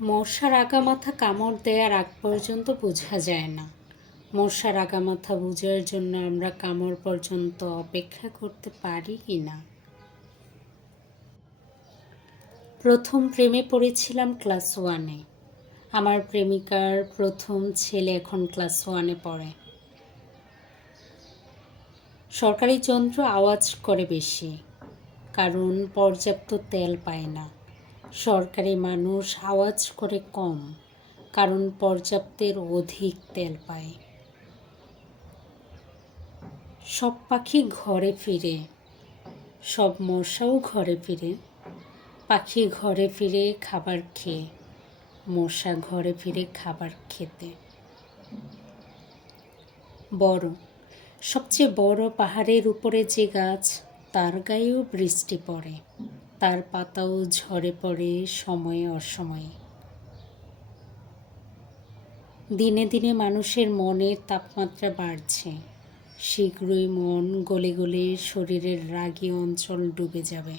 মশার আগামাথা কামড় দেওয়ার আগ পর্যন্ত বোঝা যায় না। মশার আগামাথা বোঝার জন্য আমরা কামড় পর্যন্ত অপেক্ষা করতে পারি কি না। প্রথম প্রেমে পড়েছিলাম ক্লাস 1-এ। আমার প্রেমিকার প্রথম ছেলে এখন ক্লাস 1-এ পড়ে। সরকারি যন্ত্র আওয়াজ করে বেশি, কারণ পর্যাপ্ত তেল পায় না। সরকারি মানুষ আওয়াজ করে কম, কারণ পর্যাপ্তের অধিক তেল পায়। সব পাখি ঘরে ফিরে, সব মশাও ঘরে ফিরে। পাখি ঘরে ফিরে খাবার খেয়ে, মশা ঘরে ফিরে খাবার খেতে। সবচেয়ে বড় পাহাড়ের উপরে যে গাছ, তার গায়েও বৃষ্টি পড়ে, তার পাতাও ঝরে পড়ে সময়ে অসময়ে। দিনে দিনে মানুষের মনের তাপমাত্রা বাড়ছে। শীঘ্রই মন গলে গলে শরীরের রাগী অঞ্চল ডুবে যাবে।